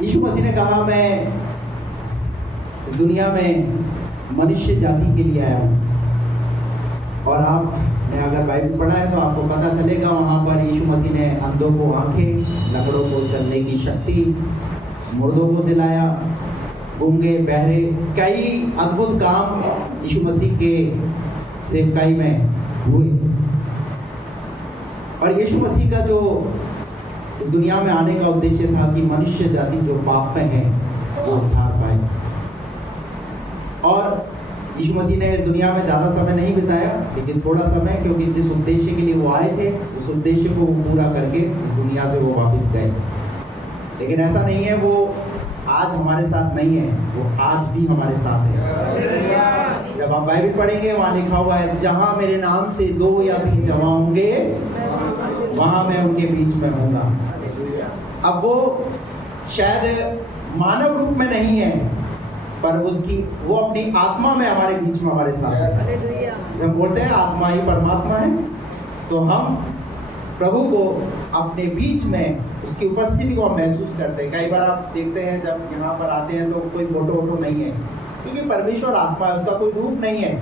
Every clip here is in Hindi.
यीशु मसीह ने कहा, मैं इस दुनिया में मनुष्य जाति के लिए आया हूँ। और आपने अगर बाइबल पढ़ा है तो आपको पता चलेगा, वहाँ पर यीशु मसीह ने अंधों को आंखें, लंगड़ों को चलने की शक्ति, मुर्दों को जिलाया, गूंगे, बहरे, कई अद्भुत काम यीशु मसीह के सेवकाई में हुए। और यीशु मसीह का जो इस दुनिया में आने का उद्देश्य था कि मनुष्य जाति जो पाप में है वो उद्धार पाए। और यीशु मसीह ने इस दुनिया में ज़्यादा समय नहीं बिताया, लेकिन थोड़ा समय, क्योंकि जिस उद्देश्य के लिए वो आए थे उस उद्देश्य को वो पूरा करके इस दुनिया से वो वापस गए। लेकिन ऐसा नहीं है वो आज हमारे साथ नहीं है, वो आज भी हमारे साथ है। जब आप बाइबल पढ़ेंगे वहाँ लिखा हुआ है, जहाँ मेरे नाम से 2 या 3 जमा होंगे वहाँ मैं उनके बीच में होऊंगा। अब वो शायद मानव रूप में नहीं है, पर वो अपनी आत्मा में हमारे बीच में हमारे साथ है। हम बोलते हैं आत्मा ही परमात्मा है, तो हम प्रभु को अपने बीच में उसकी उपस्थिति को हम महसूस करते हैं। कई बार आप देखते हैं जब यहाँ पर आते हैं तो कोई फोटो नहीं है, क्योंकि परमेश्वर आत्मा है, उसका कोई रूप नहीं है।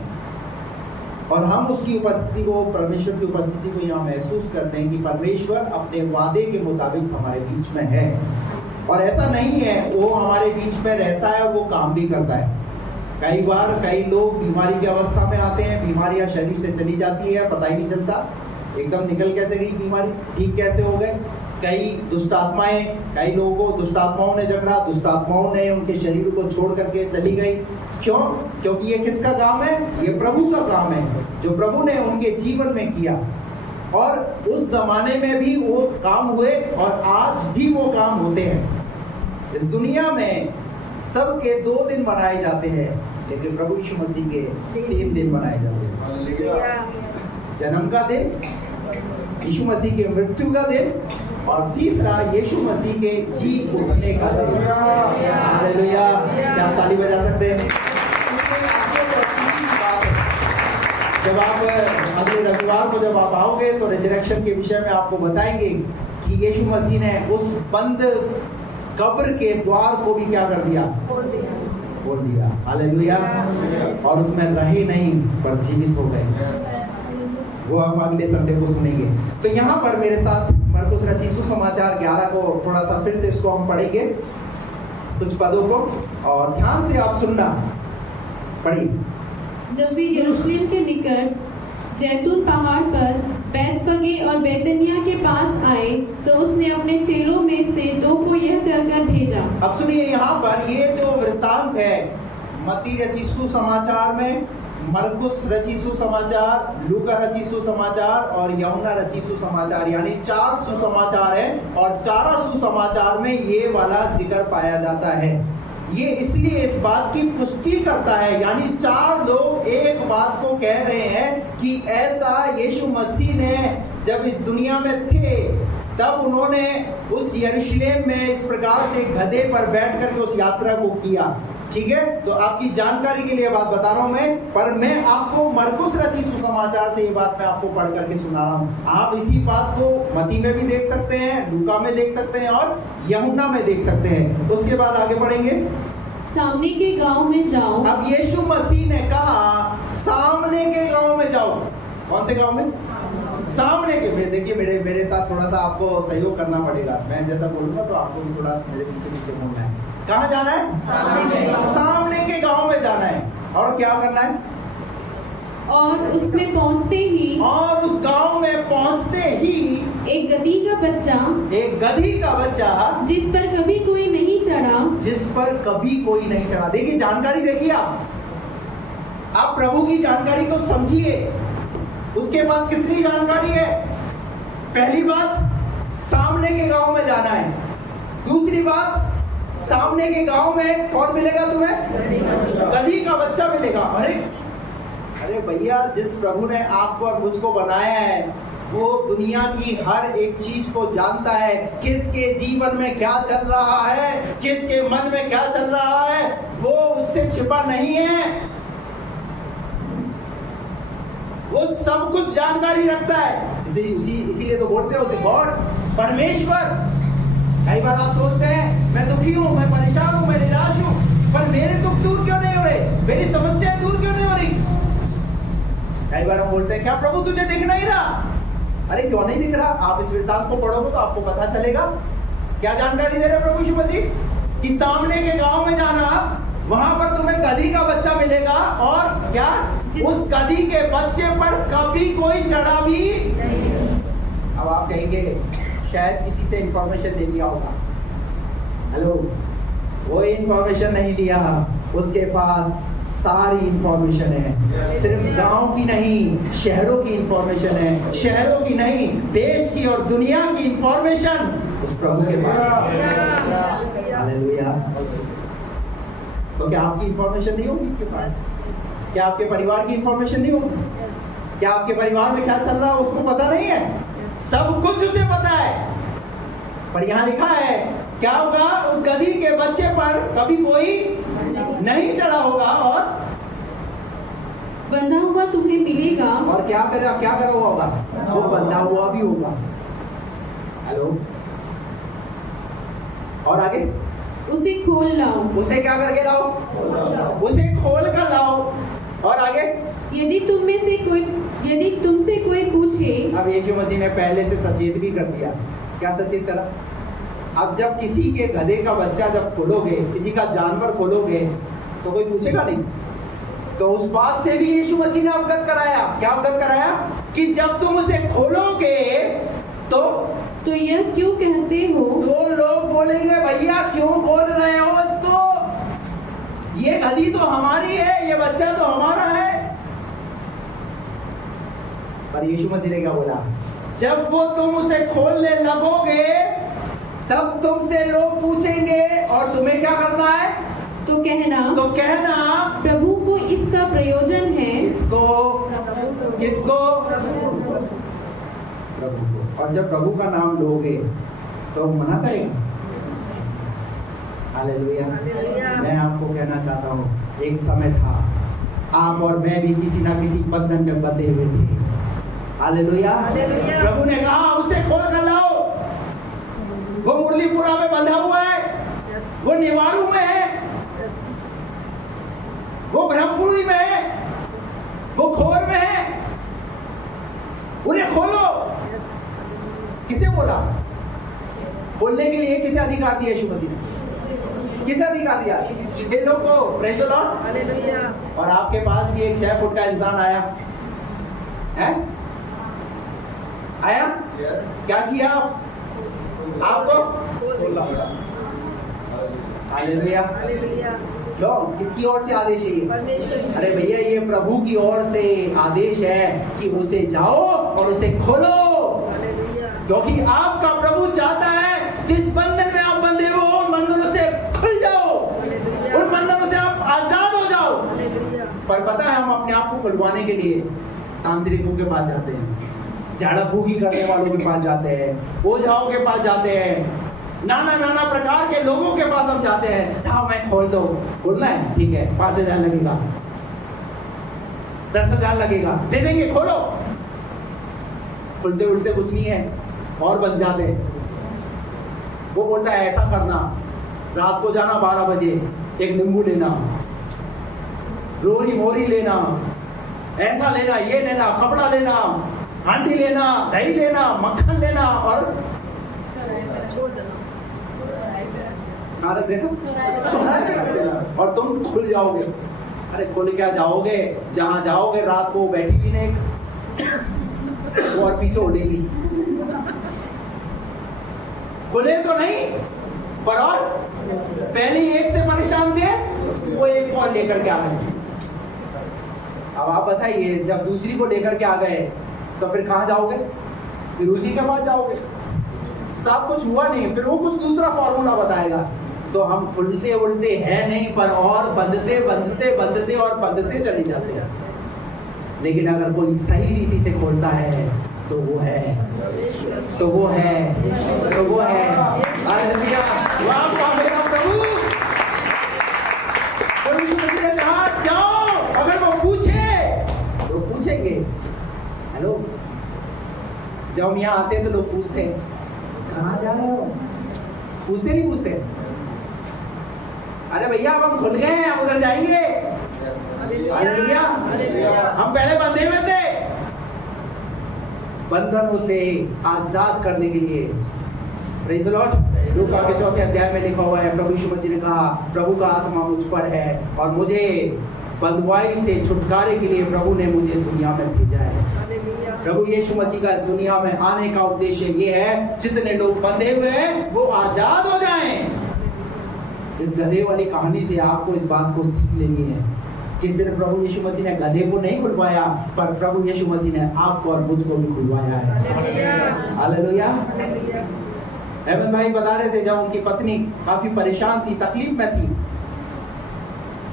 और हम उसकी उपस्थिति को, परमेश्वर की उपस्थिति को यहाँ महसूस करते हैं कि परमेश्वर अपने वादे के मुताबिक हमारे बीच में है। और ऐसा नहीं है, वो हमारे बीच में रहता है और वो काम भी करता है। कई बार कई लोग बीमारी की अवस्था में आते हैं, बीमारियां शरीर से चली जाती है, पता ही नहीं चलता एकदम निकल कैसे गई बीमारी, ठीक कैसे हो गए। कई दुष्ट आत्माएं, कई लोगों को दुष्ट आत्माओं ने जकड़ा, दुष्ट आत्माओं ने उनके शरीर को छोड़ करके चली गई। क्यों? क्योंकि ये किसका काम है? ये प्रभु का काम है, जो प्रभु ने उनके जीवन में किया। और उस जमाने में भी वो काम हुए और आज भी वो काम होते हैं। इस दुनिया में सबके 2 दिन मनाए जाते हैं, लेकिन प्रभु यीशु मसीह के 3 दिन मनाए जाते हैं। जन्म का दिन, यीशु मसीह के मृत्यु का दिन, और तीसरा यीशु मसीह के जी उठने का दिन। हालेलुया! क्या आप ताली बजा सकते हैं? जब आप अगले रविवार को जब आप आओगे तो रिजरेक्शन के विषय में आपको बताएंगे कि यीशु मसीह ने उस बंद कब्र के द्वार को भी क्या कर दिया? खोल दिया। हालेलुया! और उसमें रहे नहीं पर जीवित हो गए। वो हम अगले संडे को सुनेंगे। तो यहाँ पर मेरे साथ मरकुस रचित सुसमाचार 11 को थोड़ा सा फिर से इसको हम पढ़ेंगे, कुछ पदों को, और ध्यान से आप सुनना। पढ़िए। जब वे यरूशलेम के निकट जैतून पहाड़ पर बैतफगे और बैतनिय्याह के पास आए तो उसने अपने चेलों में से 2 को यह कहकर भेजा। अब सुनिए, यहाँ पर ये जो वृत्तांत है मत्ती रचित सुसमाचार में, मरकुस रचित सुसमाचार, लूका रचित सुसमाचार और यूहन्ना रचित सुसमाचार, यानी 4 सुसमाचार है। और 4 सुसमाचार में ये वाला जिक्र पाया जाता है। ये इसलिए इस बात की पुष्टि करता है, यानी 4 लोग एक बात को कह रहे हैं कि ऐसा यीशु मसीह ने जब इस दुनिया में थे तब उन्होंने उस यरूशलेम में इस प्रकार से गधे पर बैठ करके उस यात्रा को किया। ठीक है, तो आपकी जानकारी के लिए बात बता रहा हूं मैं, पर मैं आपको मरकुस रचित सुसमाचार से ये बात मैं आपको पढ़ करके सुना रहा हूं। आप इसी बात को मत्ती में भी देख सकते हैं, लूका में देख सकते हैं और यूहन्ना में देख सकते हैं। उसके बाद आगे बढ़ेंगे। सामने के गांव में जाओ। अब यीशु मसीह ने कहा सामने के गांव में जाओ। कौन से गांव में? सामने के में। देखिए मेरे साथ थोड़ा सा आपको सहयोग करना पड़ेगा। मैं जैसा बोलूंगा तो आपको भी थोड़ा मेरे पीछे पीछे घूमना है। कहाँ जाना है? सामने के गांव में जाना है। और क्या करना है? और उसमें पहुंचते ही, और उस गांव में पहुंचते ही एक गधी का बच्चा जिस पर कभी कोई नहीं चढ़ा। देखिए जानकारी, देखिए आप प्रभु की जानकारी को समझिए। उसके पास कितनी जानकारी है? पहली बात, सामने के गांव में जाना है। दूसरी बात, सामने के गांव में कौन मिलेगा तुम्हें? गधी का बच्चा मिलेगा। अरे भैया, जिस प्रभु ने आपको और मुझको बनाया है वो दुनिया की हर एक चीज को जानता है। किसके जीवन में क्या चल रहा है, किसके मन में क्या चल रहा है, वो उससे छिपा नहीं है। वो सब कुछ जानकारी रखता है। इसीलिए तो बोलते हैं उसे गॉड, परमेश्वर। कई बार आप सोचते हैं मैं दुखी हूँ, मैं परेशान हूँ, मैं निराश हूँ, पर मेरे दुख दूर क्यों नहीं हो रहे, मेरी समस्याएं दूर क्यों नहीं हो रही। कई बार हम बोलते हैं क्या प्रभु तुझे दिख नहीं रहा। अरे क्यों नहीं दिख रहा, आप इस वृत्तांत को पढ़ोगे तो आपको पता चलेगा। क्या जानकारी दे रहे प्रभु यीशु मसीह कि सामने के गांव में जाना, वहां पर तुम्हें गधी का बच्चा मिलेगा और क्या उस गधी के बच्चे पर कभी कोई चढ़ा भी नहीं। अब आप कहेंगे शायद किसी से इंफॉर्मेशन ले लिया होगा। हेलो, वो इंफॉर्मेशन नहीं लिया, उसके पास सारी इंफॉर्मेशन है। सिर्फ गांव की नहीं, शहरों की इंफॉर्मेशन है, शहरों की नहीं, देश की और दुनिया की इंफॉर्मेशन उस प्रभु के पास है। हालेलुया। तो क्या आपकी इंफॉर्मेशन नहीं होगी उसके पास? क्या आपके परिवार की इंफॉर्मेशन नहीं होगी? क्या आपके परिवार में क्या चल रहा है उसको पता नहीं है? सब कुछ उसे पता है। पर यहाँ लिखा है क्या होगा, उस गधी के बच्चे पर कभी कोई नहीं चढ़ा होगा और बंधा हुआ तुम्हें मिलेगा। और क्या करा हुआ होगा, वो बंधा हुआ भी होगा। हेलो, और आगे उसे खोल लाओ। उसे क्या करके लाओ, उसे खोल कर लाओ। और आगे यदि तुमसे कोई पूछे। अब यीशु मसीह ने पहले से सचेत भी कर दिया। क्या सचेत करा? अब जब किसी के गधे का बच्चा जब खोलोगे, किसी का जानवर खोलोगे तो कोई पूछेगा नहीं। तो उस बात से भी यीशु मसीह ने अवगत कराया। क्या अवगत कराया? कि जब तुम उसे खोलोगे तो यह क्यों कहते हो? तो लोग बोलेंगे भैया क्यों बोल रहे हो इसको, ये गधी तो हमारी है, ये बच्चा तो हमारा है। पर यीशु मसीह ने क्या बोला? जब वो तुम उसे खोलने लगोगे तब तुमसे लोग पूछेंगे और तुम्हें क्या करना है? तो कहना प्रभु को इसका प्रयोजन है। किसको? प्रभु को। और जब प्रभु का नाम लोगे तो मना करेगा। हालेलुया। मैं आपको कहना चाहता हूँ, एक समय था आप और मैं भी किसी ना किसी बंधन में बंधे हुए थे। हालेलुया। प्रभु ने कहा उसे खोल कर लाओ। वो मुरलीपुरा में बंधा हुआ है, वो निवारू में है, वो ब्रह्मपुरी में है, वो खोर में है, उन्हें खोलो। किसे बोला? खोलने के लिए किसे अधिकार दिया यीशु मसीह ने? किसे अधिकार दिया? चेलों को। Praise the Lord. हालेलुया। और आपके पास भी एक 6 फुट का इंसान आया है? आया? क्या किया आपको? हालेलुया। क्यों? किसकी ओर से आदेश है ये? अरे भैया ये प्रभु की ओर से आदेश है कि उसे जाओ और उसे खोलो। क्योंकि आपका प्रभु चाहता है जिस बंधन में आप बंधे हो उन बंधनों से खुल जाओ, उन बंधनों से आप आजाद हो जाओ। पर पता है हम अपने आप को खुलवाने के लिए तांत्रिकों के पास जाते हैं, झाड़ा फूकी करने वालों के पास जाते हैं, ओझाओं के पास जाते हैं, नाना प्रकार के लोगों के पास हम जाते हैं। हाँ मैं खोल दो। खोलना है? ठीक है, 5,000 लगेगा, 10,000 लगेगा, दे देंगे, खोलो। खुलते उल्टे कुछ नहीं है और बन जाते। वो बोलता है ऐसा करना, रात को जाना 12 बजे, एक नींबू लेना, रोरी मोरी लेना, ऐसा लेना, ये लेना, कपड़ा लेना, हांडी लेना, दही लेना, मक्खन लेना और छोड़ देना, और तुम खुल जाओगे। अरे खुल क्या जाओगे? जहां जाओगे रात को बैठी भी नहीं, वो और पीछे उड़ेगी। खुले तो नहीं पर और पहले एक से परेशान थे, वो एक और लेकर के आ गए। अब आप बताइए जब दूसरी को लेकर के आ गए तो फिर कहां जाओगे? फिर उसी के पास जाओगे। सब कुछ हुआ नहीं, फिर वो कुछ दूसरा फॉर्मूला बताएगा। तो हम खुलते उलते हैं नहीं पर और बंधते और बंधते चले जाते हैं। लेकिन अगर कोई सही रीति से खोलता है तो वो है हालेलुया। वाह मेरा प्रभु। तो यीशु मसीह ने कहा जाओ, अगर वो पूछे तो पूछेंगे। हेलो, जब हम यहाँ आते हैं तो लोग पूछते हैं कहाँ जा रहे हो? पूछते नहीं पूछते? अरे भैया अब हम खुल गए हैं, हम उधर जाएंगे। हालेलुया। हम पहले बंधे हुए थे, बंधनों से आजाद करने के लिए। Praise the Lord. लूका के 4 अध्याय में लिखा हुआ है, प्रभु यीशु मसीह ने कहा, प्रभु का आत्मा मुझ पर है और मुझे बंधुआई से छुटकारे के लिए प्रभु ने मुझे इस दुनिया में भेजा है। प्रभु यीशु मसीह का इस दुनिया में आने का उद्देश्य ये है, जितने लोग बंधे हुए हैं वो आजाद हो जाएं। इस गधे वाली कहानी से आपको इस बात को सीख लेनी है कि सिर्फ प्रभु यीशु मसीह ने गधे को नहीं खुलवाया, पर प्रभु यीशु मसीह ने आपको और मुझको भी खुलवाया है। हालेलुया। हेमंत भाई बता रहे थे, जब उनकी पत्नी काफी परेशान थी, तकलीफ में थी,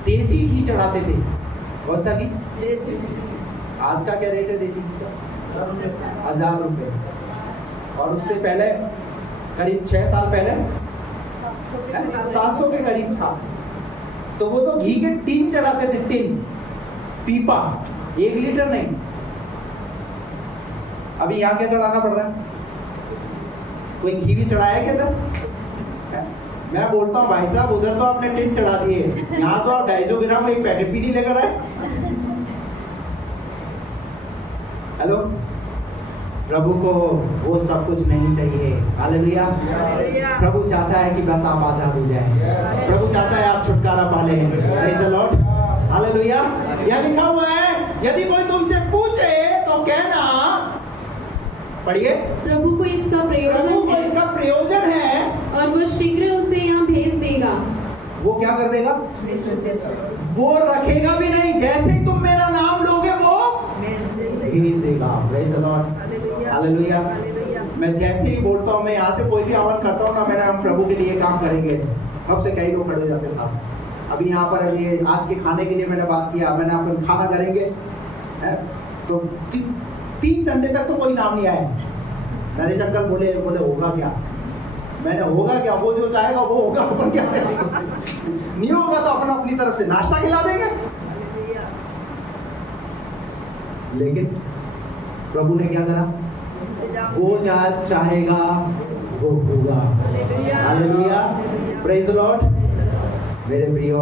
देसी घी चढ़ाते थे। कौन सा घी? आज का क्या रेट है देसी घी का? 1000 रुपए। और उससे पहले करीब 6 साल पहले 700 के करीब था। तो वो तो घी के टीन चढ़ाते थे, टीन, पीपा, 1 लीटर नहीं। अभी यहाँ क्या चढ़ाना पड़ रहा है? कोई घी भी चढ़ाया क्या था? मैं बोलता हूँ भाई साहब, उधर तो आपने टीन चढ़ा दिए, यहाँ तो आप 250 ग्राम एक पैकेट भी नहीं लेकर आए। हेलो, प्रभु को वो सब कुछ नहीं चाहिए। हालेलुया। प्रभु चाहता है कि बस आप आजाद हो जाएं। प्रभु चाहता है आप छुटकारा पा लें। Praise the Lord. हालेलुया। यहाँ लिखा हुआ है, यदि कोई तुमसे पूछे तो कहना, पढ़िए, प्रभु को इसका प्रयोजन है और वो शीघ्र उसे यहाँ भेज देगा। वो क्या कर देगा? वो रखेगा भी नहीं, जैसे ही तुम मेरा नाम लोगे वो भेज देगा। Praise the Lord. हालेलुया। मैं जैसे ही बोलता हूँ, मैं यहाँ से कोई भी आह्वान करता हूँ ना, मैंने हम प्रभु के लिए काम करेंगे, कब से कई लोग खड़े हो जाते हैं साथ। अभी यहाँ पर अभी आज के खाने के लिए मैंने बात किया, मैंने आपको खाना करेंगे है? तो 3 संडे तक तो कोई नाम नहीं आया। नरेश अंकल बोले होगा क्या? मैंने होगा क्या, वो जो चाहेगा वो होगा, अपन क्या चाहेगा? नहीं होगा तो अपन अपनी तरफ से नाश्ता खिला देंगे। लेकिन प्रभु ने क्या करा? वो चाहेगा वो होगा। हालेलुया। Praise the Lord. मेरे प्रियो,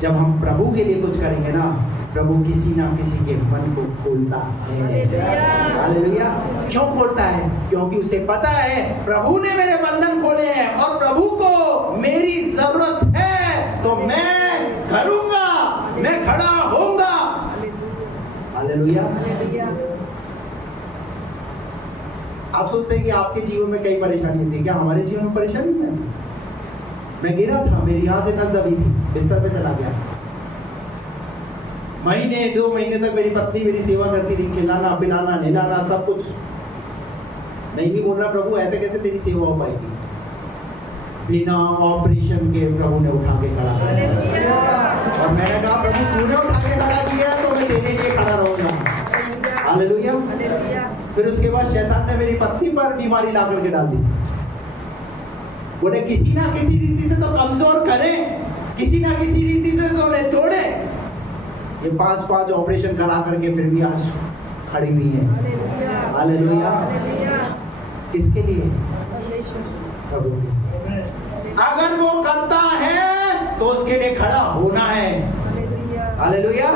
जब हम प्रभु के लिए कुछ करेंगे ना, प्रभु किसी ना किसी के मन को खोलता है। हालेलुया। क्यों खोलता है? क्योंकि उसे पता है प्रभु ने मेरे बंधन खोले हैं और प्रभु को मेरी जरूरत है, तो मैं करूंगा, मैं खड़ा होऊंगा। हालेलुया। आप सोचते हैं कि आपके जीवन में कई परेशानी थी, क्या हमारे जीवन में परेशानी नहीं है? मैं गिरा था, मेरी यहाँ से नस दबी थी, बिस्तर पे चला गया। महीने 2 महीने तक मेरी पत्नी मेरी सेवा करती रही, खिलाना पिलाना नहलाना सब कुछ। नहीं भी बोल रहा, प्रभु ऐसे कैसे तेरी सेवा हो पाएगी? बिना ऑपरेशन के प्रभु ने उठा के खड़ा किया। और मैंने कहा, प्रभु तूने उठा के खड़ा किया तो मैं तेरे लिए खड़ा रहूंगा। हालेलुया। फिर उसके बाद शैतान ने मेरी पत्नी पर बीमारी ला करके डाल दी। बोले किसी ना किसी रीति से तो कमजोर करें, किसी ना किसी रीति से तो उन्हें तोड़े। ये 5 ऑपरेशन करा करके फिर भी आज खड़ी हुई है। हालेलुया। किसके लिए? प्रभु के लिए। अगर वो करता है तो उसके लिए खड़ा होना है। हालेलुया।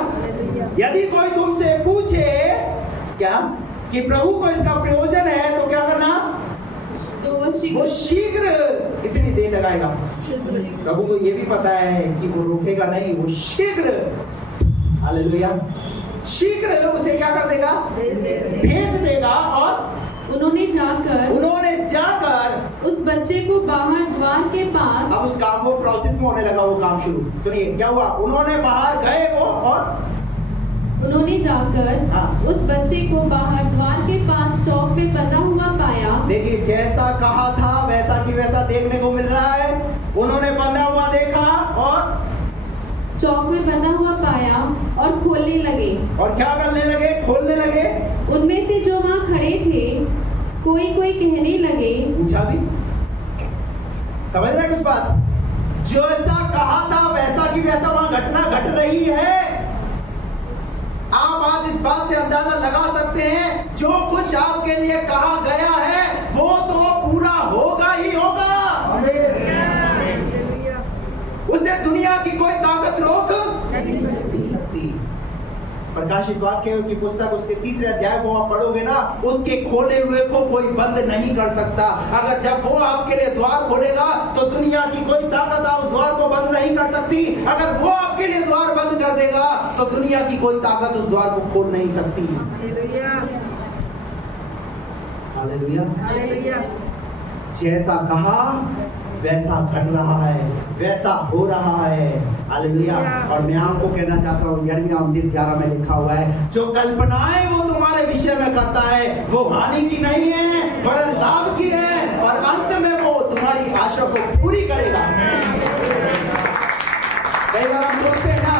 यदि कोई तुमसे पूछे क्या कि प्रभु को इसका प्रयोजन है, तो क्या करना? तो वो शीघ्र कितनी देर लगाएगा? प्रभु को ये भी पता है कि वो रोकेगा नहीं, वो शीघ्र, हालेलुया, शीघ्र उसे क्या कर देगा? भेज देगा। और उन्होंने जाकर उस बच्चे को बाहर द्वार के पास, अब उस काम को प्रोसेस में होने लगा, वो काम शुरू। सुनिए क्या हुआ? उन्होंने बाहर गए वो, और उन्होंने जाकर उस बच्चे को बाहर द्वार के पास चौक में बंधा हुआ पाया। देखिए, जैसा कहा था वैसा की वैसा देखने को मिल रहा है। उन्होंने बंधा हुआ देखा और चौक में बंधा हुआ पाया और खोलने लगे। और क्या करने लगे? खोलने लगे। उनमें से जो वहाँ खड़े थे, कोई कहने लगे, पूछा भी, समझ रहे कुछ बात? जैसा कहा था वैसा की वैसा वहाँ घटना घट रही है। आप आज इस बात से अंदाजा लगा सकते हैं, जो कुछ आपके लिए कहा गया है वो तो पूरा होगा ही होगा। दुनिया की कोई ताकत रोक नहीं सकती। प्रकाशित वाक्य की पुस्तक उसके 3 अध्याय को आप पढ़ोगे ना, उसके खोले हुए को कोई बंद नहीं कर सकता। अगर जब वो आपके लिए द्वार खोलेगा तो दुनिया की कोई ताकत उस द्वार को बंद नहीं कर सकती। अगर वो आपके लिए द्वार बंद कर देगा तो दुनिया की कोई ताकत उस द्वार को खोल नहीं सकती। Hallelujah, hallelujah. जैसा कहा वैसा घट रहा है, वैसा हो रहा है। हालेलुया। और मैं आपको कहना चाहता हूँ, यिर्मयाह 29:11 में लिखा हुआ है, जो कल्पनाएं वो तुम्हारे विषय में करता है वो हानि की नहीं है वरन लाभ की है, और अंत में वो तुम्हारी आशा को पूरी करेगा। कई बार हम सोचते हैं ना,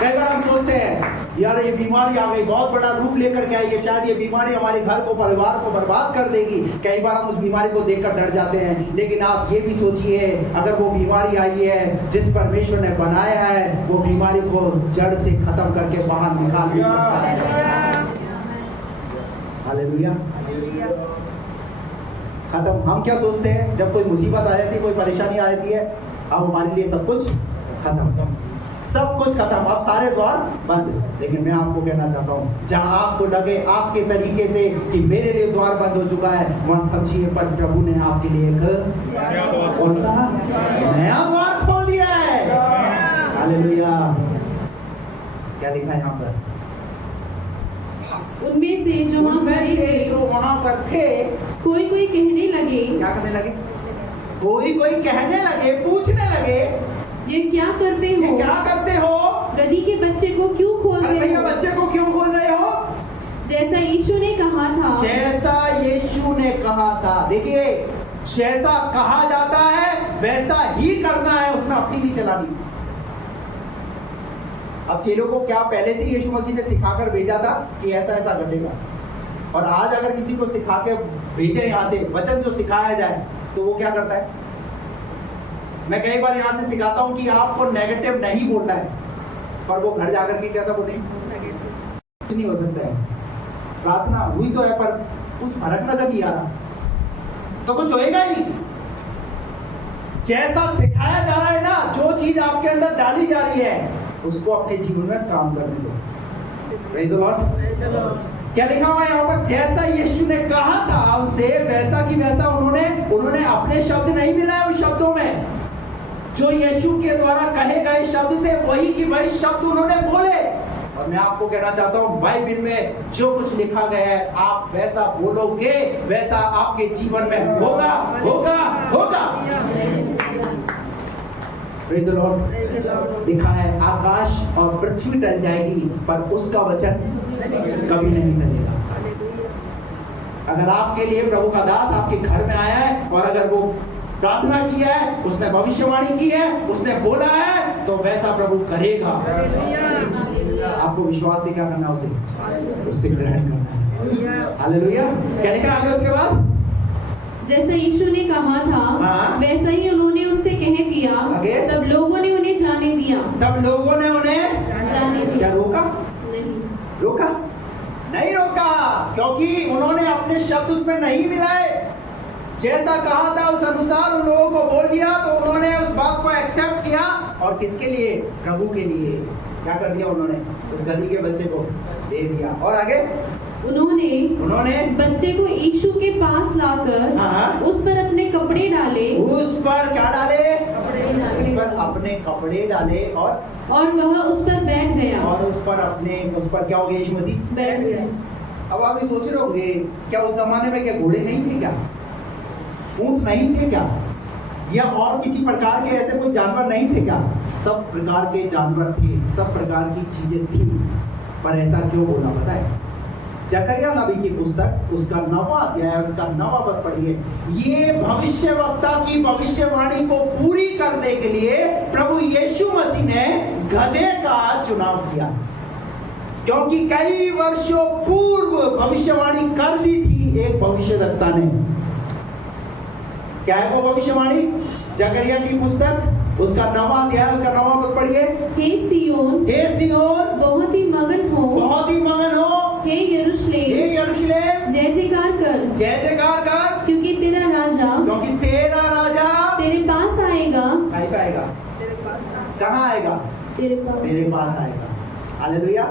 कई बार हम सोचते हैं यार ये बीमारी आ गई, बहुत बड़ा रूप लेकर के आई है, शायद ये बीमारी हमारे घर को, परिवार को बर्बाद कर देगी। कई बार हम उस बीमारी को देखकर डर जाते हैं। लेकिन आप ये भी सोचिए, अगर वो बीमारी आई है जिस परमेश्वर ने बनाया है, वो बीमारी को जड़ से खत्म करके बाहर निकाल भी सकता है। हालेलुया। खत्म। हम क्या सोचते हैं, जब कोई मुसीबत आ जाती है, कोई परेशानी आ जाती है, अब हमारे लिए सब कुछ खत्म, सब कुछ खत्म, अब सारे द्वार बंद। लेकिन मैं आपको कहना चाहता हूँ, जहां आपको लगे आपके तरीके से कि मेरे लिए द्वार बंद हो चुका है, वहां समझिए पर प्रभु ने आपके लिए एक कौन सा नया द्वार खोल दिया है। हालेलुया। क्या लिखा है यहाँ पर? उनमें से जो वहां पर थे कोई कोई कहने लगे, क्या करने लगे? कोई कोई कहने लगे, पूछने लगे, ये क्या करते हो? क्या करते हो? गधी के बच्चे को क्यों खोल रहे हो? बच्चे को क्यों खोल रहे हो? जैसा यीशु ने कहा था, जैसा यीशु ने कहा था। देखिए, जैसा कहा जाता है वैसा ही करना है, उसमें अपनी नहीं चलानी। अब चेलों को क्या पहले से यीशु मसीह ने सिखाकर भेजा था कि ऐसा ऐसा घटेगा, और आज अगर किसी को सिखा के भेजे यहाँ से वचन जो सिखाया जाए तो वो क्या करता है? मैं कई बार यहाँ से सिखाता हूँ कि आपको नेगेटिव नहीं बोलना है, पर वो घर जाकर के कैसा बोले? कुछ नहीं हो सकता है। प्रार्थना हुई तो है पर कुछ फर्क नजर नहीं आ रहा, तो कुछ होएगा ही नहीं। जैसा सिखाया जा रहा है ना, जो चीज आपके अंदर डाली जा रही है, उसको अपने जीवन में काम करने दो। Praise the Lord. क्या लिखा हुआ है यहाँ पर? जैसा यीशु ने कहा था उनसे, वैसा की वैसा उन्होंने अपने शब्द नहीं मिलाए उन शब्दों में। जो यीशु के द्वारा कहे गए शब्द थे, वही की वही शब्द उन्होंने बोले। और मैं आपको कहना चाहता हूँ, बाइबल में जो कुछ लिखा गया है, आप वैसा बोलोगे, वैसा आपके जीवन में होगा, होगा, होगा। Praise the Lord. लिखा है, आकाश और पृथ्वी टल जाएगी पर उसका वचन कभी नहीं टलेगा। अगर आपके लिए प्रभु का दास आपके घर में आया है, और अगर वो प्रार्थना की है, उसने भविष्यवाणी की है, उसने बोला है, तो वैसा प्रभु करेगा। आपको विश्वास से क्या करना है? उससे ग्रहण करना है। हालेलुया। क्या लिखा आगे उसके बाद? जैसा यीशु ने कहा था वैसा ही उन्होंने उनसे कह दिया। तब लोगों ने उन्हें जाने दिया। तब लोगों ने उन्हें जाने दिया। क्या रोका? नहीं रोका, नहीं रोका, क्योंकि उन्होंने अपने शब्द उसमें नहीं मिलाए। जैसा कहा था उस अनुसार उन लोगों को बोल दिया, तो उन्होंने उस बात को एक्सेप्ट किया। और किसके लिए? प्रभु के लिए। क्या कर दिया उन्होंने? उस गधी के बच्चे को दे दिया। और आगे उन्होंने बच्चे को यीशु के पास लाकर उस पर अपने कपड़े डाले। उस पर क्या डाले? उस पर अपने कपड़े डाले, और वह उस पर बैठ गया। और उस पर क्या हो गया? यीशु मसीह बैठ गया। अब आप ये सोच रहे होंगे, क्या उस जमाने में क्या घोड़े नहीं थे? क्या ऊंट नहीं थे? क्या या और किसी प्रकार के ऐसे कोई जानवर नहीं थे? क्या सब प्रकार के जानवर थे, सब प्रकार की चीजें थी। पर ऐसा क्यों बोला पता है? जकरिया नबी की पुस्तक, उसका 9वां अध्याय, उसका 9वां पद पढ़िए। ये भविष्यवक्ता की भविष्यवाणी को पूरी करने के लिए प्रभु यीशु मसीह ने गधे का चुनाव किया, क्योंकि कई वर्षों पूर्व भविष्यवाणी कर दी थी एक भविष्यवक्ता ने। क्या है वो भविष्यवाणी? जकरिया की पुस्तक, उसका 9वां अध्याय, उसका 9वां पद पढ़िए। हे सिय्योन, बहुत ही मगन हो, बहुत ही मगन हो। हे यरूशलेम, जय जयकार कर, जय जयकार कर, क्योंकि तेरा राजा तेरे पास तेरे पास आएगा, कहाँ आएगा? तेरे पास। मेरे पास आएगा। हालेलुया।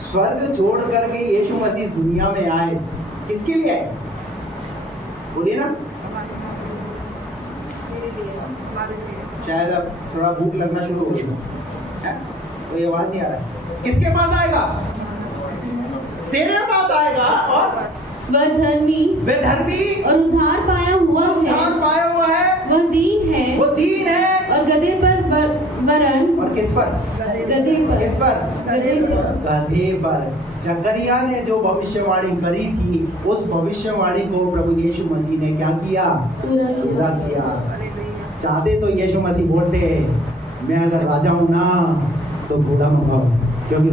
स्वर्ग छोड़ करके यीशु मसीह इस दुनिया में आए, किसके लिए आए? बोलिए ना। शायद अब थोड़ा भूख लगना शुरू हो गई है, कोई आवाज नहीं आ रहा है। किसके पास आएगा? तेरे पास आएगा। और वह धर्मी वे धर्मी और उद्धार पाया हुआ है, उद्धार पाया हुआ है, वह दीन है वो दीन है। और गधे पर वरन और किस पर? गधे पर। किस पर? गधे पर। गधे पर। जकरिया ने जो भविष्यवाणी करी थी, उस भविष्यवाणी को प्रभु यीशु मसीह ने क्या किया? पूरा किया। चाहते तो यीशु मसीह बोलते, मैं अगर राजा हूं ना तो घोड़ा मंगाओ, क्योंकि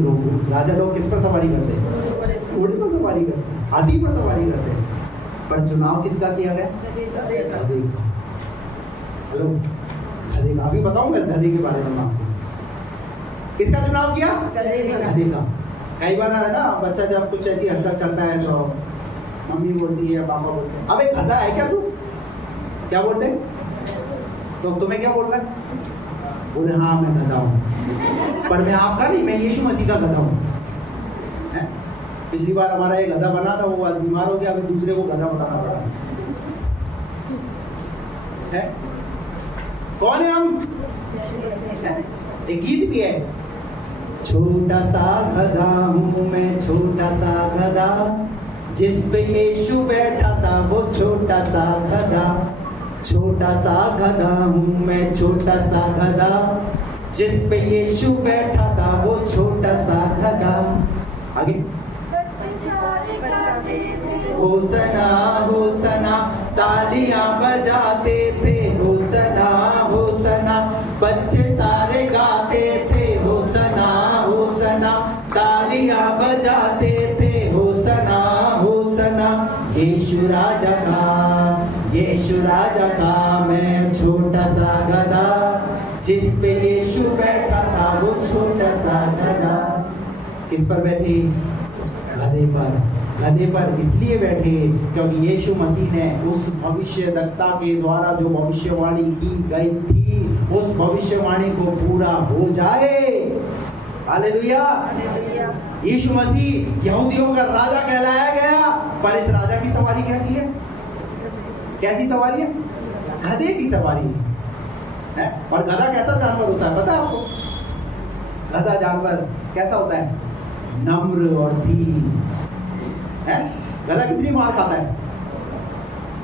राजा लोग किस पर सवारी करते हैं? घोड़े पर सवारी करते हैं, हाथी पर सवारी करते हैं। पर चुनाव किसका किया गया? गधे का। हेलो, गधे का। अभी बताऊंगा इस गधे के बारे में आपको। किसका चुनाव किया? गधे का। कई बार है ना, बच्चा जब कुछ ऐसी हरकत करता है तो मम्मी बोलती है, पापा बोलते हैं, अबे गधा है क्या तू? क्या बोलते हैं? तो तुम्हें क्या बोल रहा है? बोले हाँ मैं गधा हूँ, पर मैं आपका नहीं, मैं यीशु मसीह का गधा हूँ। पिछली बार हमारा एक गधा बना था, वो बीमार हो गया, अभी दूसरे को गधा बनाना पड़ा है। कौन है हम? एक गीत भी है, छोटा सा गधा हूँ मैं, छोटा सा गधा, जिस पे यीशु बैठा था वो छोटा सा गधा। छोटा सा गधा हूँ मैं, छोटा सा गधा, जिस पे यीशु बैठा था वो छोटा सा गधा। आगे, होसना होसना तालियां बजाते थे, होसना होसना बच्चे सारे गाते थे, होसना होसना तालियां बजाते थे, होसना होसना यीशु राजा का, यीशु राजा का मैं छोटा सा गधा, जिस पे यीशु बैठा था वो छोटा सा गधा। किस पर बैठे? गधे पर। गधे पर इसलिए बैठे क्योंकि यीशु मसीह ने उस भविष्यवक्ता के द्वारा जो भविष्यवाणी की गई थी, उस भविष्यवाणी को पूरा हो जाए। हालेलुया। यीशु मसीह यहूदियों का राजा कहलाया गया, पर इस राजा की सवारी कैसी है? कैसी सवारी है? गधे की सवारी है। और गधा कैसा जानवर होता है पता है आपको? गधा जानवर कैसा होता है? नम्र और दीन है। गधा कितनी मार खाता है?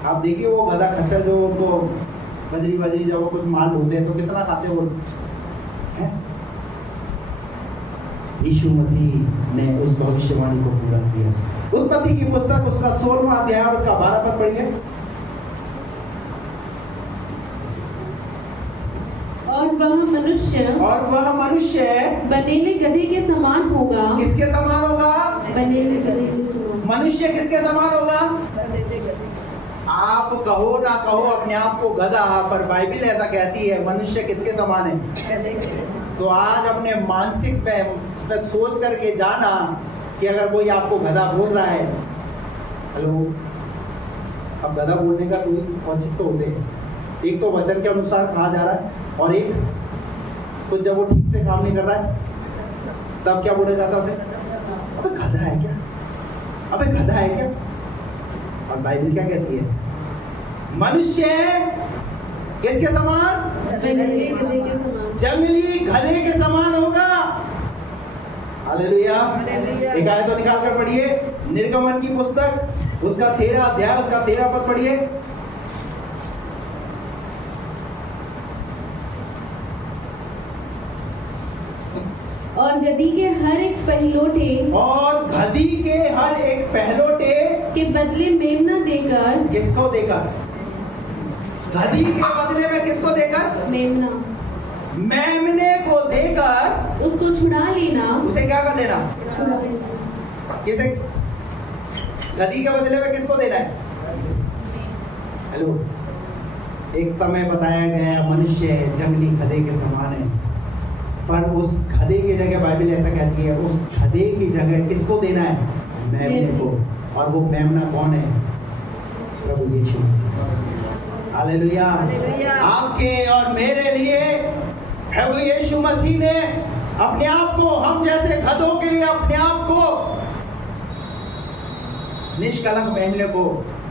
आप देखिए वो गधा खच्चर जो उनको बजरी बजरी जब वो कुछ माल ढूंढते हैं तो कितना खाते वो है। यीशु मसीह ने उस भविष्यवाणी को पूरा किया। उत्पत्ति की पुस्तक उसका 16वां अध्याय और उसका 12 पद पढ़िए। और वह मनुष्य बनेले गधे के समान होगा। किसके समान होगा? बनेले गधे के समान। मनुष्य किसके समान होगा? आप कहो ना कहो अपने आप को गधा, पर बाइबल ऐसा कहती है मनुष्य किसके समान है? तो आज अपने मानसिक पे सोच करके जाना कि अगर कोई आपको गधा बोल रहा है, हेलो, अब गधा बोलने का कोई औचित्य होते हैं। एक तो वचन के अनुसार कहा जा रहा है, और एक तो जब वो ठीक से काम नहीं कर रहा है तब क्या बोला जाता है उसे? अबे गधा है क्या? अबे गधा है क्या? और बाइबल क्या कहती है? मनुष्य किसके समान? बनेले गधे के समान। जंगली गधे के समान होगा। हालेलुया। एक आयत तो निकाल कर पढ़िए, निर्गमन की पुस्तक उसका 13 अध्याय उसका 13 पद पढ़िए। और गधी के हर एक पहलोटे, और गधी के हर एक पहलोटे के बदले मेमना देकर, किसको देकर? गधी के बदले में किसको देकर? मेमना, मेमने को देकर उसको छुड़ा लेना। उसे क्या कर लेना? छुड़ा लेना। किसे? गधी के बदले में किसको देना है? हेलो, एक समय बताया गया मनुष्य जंगली गधे के समान है, पर उस गधे की जगह बाइबल ऐसा कहती है उस गधे की जगह किसको देना है? मेमने को। और वो मेमना कौन है? प्रभु यीशु मसीह। हालेलुया। हालेलुया। आपके और मेरे लिए प्रभु यीशु मसीह ने अपने आप को, हम जैसे गधों के लिए अपने आप को, निष्कलंक मेमने को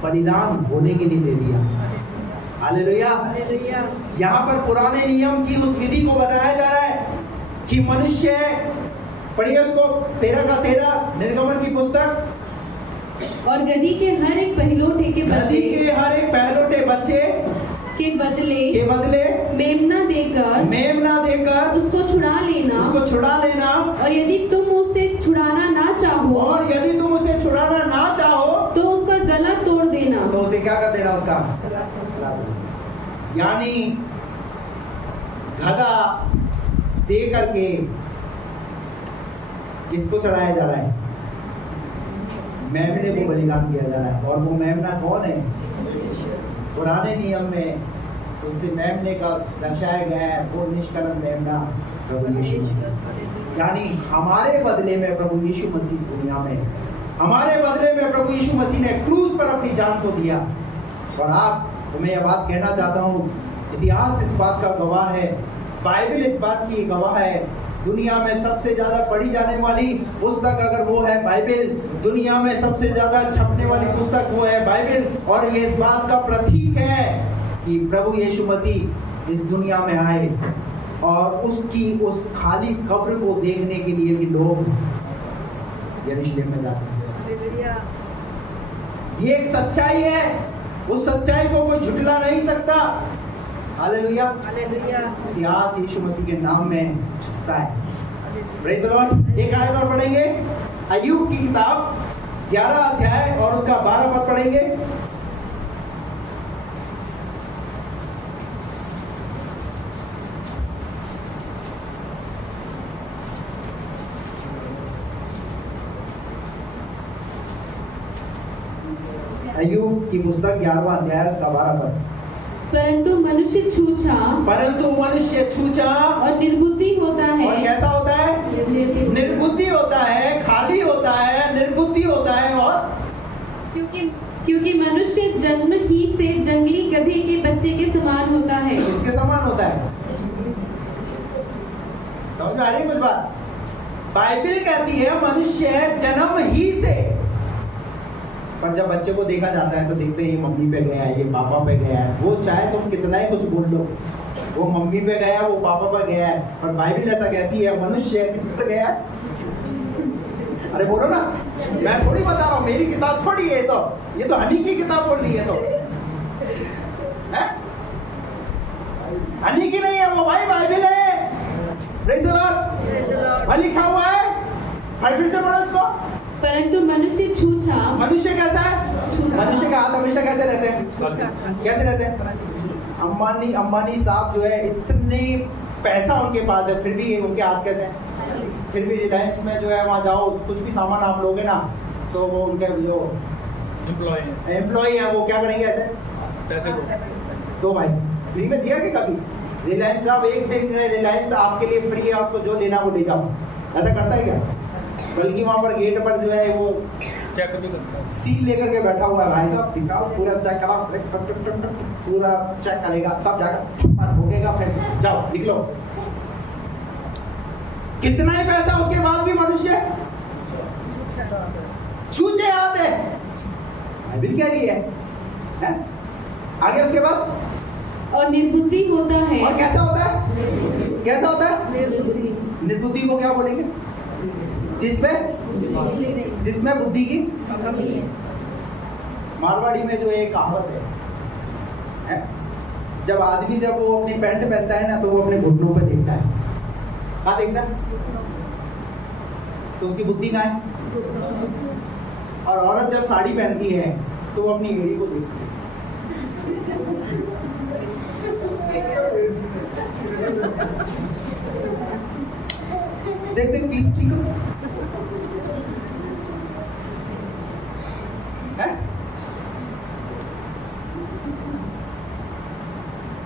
बलिदान होने के लिए दे दिया। हालेलुया। हालेलुया। यहाँ पर पुराने नियम की उस विधि को बताया जा रहा है कि मनुष्य, पढ़िए उसको 13 निर्गमन की पुस्तक, और गधी के हर एक पहलोठे के नदी के हर एक पहलोटे बच्चे के बदले मेमना देकर उसको छुड़ा लेना, और यदि तुम उसे छुड़ाना ना चाहो तो उसका गला तोड़ देना। तो उसे क्या कर देना? उसका यानी गधा दे करके किसको चढ़ाया जा रहा है? मेमने को बलिदान किया जा रहा है। और वो मेमना कौन है? पुराने नियम में उससे मेमने का दर्शाया गया है, वो निष्कलंक मेमना प्रभु यीशु मसीह। यानी हमारे बदले में प्रभु यीशु मसीह दुनिया में, हमारे बदले में प्रभु यीशु मसीह ने क्रूस पर अपनी जान को दिया। और आप, मैं यह बात कहना चाहता हूँ, इतिहास इस बात का गवाह है, बाइबल इस बात की गवाह है। दुनिया में सबसे ज्यादा पढ़ी जाने वाली पुस्तक अगर वो है बाइबल, दुनिया में सबसे ज्यादा छपने वाली पुस्तक वो है बाइबल। और ये इस बात का प्रतीक है कि प्रभु यीशु मसीह इस दुनिया में आए और उसकी उस खाली कब्र को देखने के लिए भी लोग यरूशलेम में जाते हैं। ये एक सच्चाई है, उस सच्चाई को कोई झुठला नहीं सकता। हालेलुया। हालेलुया। इतिहास यीशु मसीह के नाम में झुकता है। Praise the Lord. एक आयत और पढ़ेंगे, अय्यूब की किताब 11 अध्याय और उसका 12 पद पढ़ेंगे। अय्यूब की पुस्तक 11वां अध्याय उसका 12 पद। परंतु मनुष्य छूछा और निर्बुद्धि होता है। और कैसा होता है? निर्बुद्धि होता है, खाली होता है, निर्बुद्धि होता है। और क्योंकि मनुष्य जन्म ही से जंगली गधे के बच्चे के समान होता है। किसके समान होता है? समझ में आ रही है कुछ बात? बाइबल कहती है मनुष्य जन्म ही से, पर जब बच्चे को देखा जाता है तो देखते हैं ये मम्मी पे गया है, ये पापा पे गया है। वो चाहे तुम कितना ही कुछ बोल लो, वो मम्मी पे गया, वो पापा पे गया है, पर बाइबल ऐसा कहती है मनुष्य किस पे गया है? अरे बोलो ना, मैं थोड़ी बता रहा हूँ, मेरी किताब थोड़ी है, ये तो हनी की किताब बोल रही है। तो है? हनी की नहीं है वो, भाई बाइबल है। Praise the Lord. वहाँ लिखा हुआ है, फिर से पढ़ो इसको। परंतु मनुष्य छूछा। मनुष्य कैसा है? मनुष्य का हाथ हमेशा कैसे रहते हैं? कैसे रहते हैं? अंबानी साहब जो है, इतने पैसा उनके पास है, फिर भी उनके हाथ कैसे हैं? फिर भी रिलायंस में जो है वहाँ जाओ, कुछ भी सामान आप लोगे ना, तो वो उनके जो एम्प्लॉय है वो क्या करेंगे? ऐसे पैसे दो भाई, फ्री में दिया कि कभी? रिलायंस साहब एक दिन रिलायंस आपके लिए फ्री है, आपको जो लेना वो ले जाओ, ऐसा करता है क्या? बल्कि वहाँ पर गेट पर जो है वो चेक भी करता है, सील लेकर के बैठा हुआ है, भाई साहब दिखाओ, पूरा चेक कराओ, पूरा चेक करेगा, तब जाकर ठोकेगा, फिर जाओ निकलो। कितना ही पैसा, उसके बाद भी मनुष्य छूछे आते। बाइबल कह रही है? आगे उसके बाद और निर्बुद्धि होता है। और कैसा होता है? कैसा होता है? निर्बुद्धि को क्या बोलेंगे? जिसमें बुद्धि की मारवाड़ी में जो एक कहावत है, जब आदमी जब वो अपनी पैंट पहनता है ना, तो वो अपने घुटनों पे देखता है। कहाँ देखता है? तो उसकी बुद्धि कहाँ है? और औरत जब साड़ी पहनती है तो वो अपनी एड़ी को देखती है। देख देख पीस ठीक है?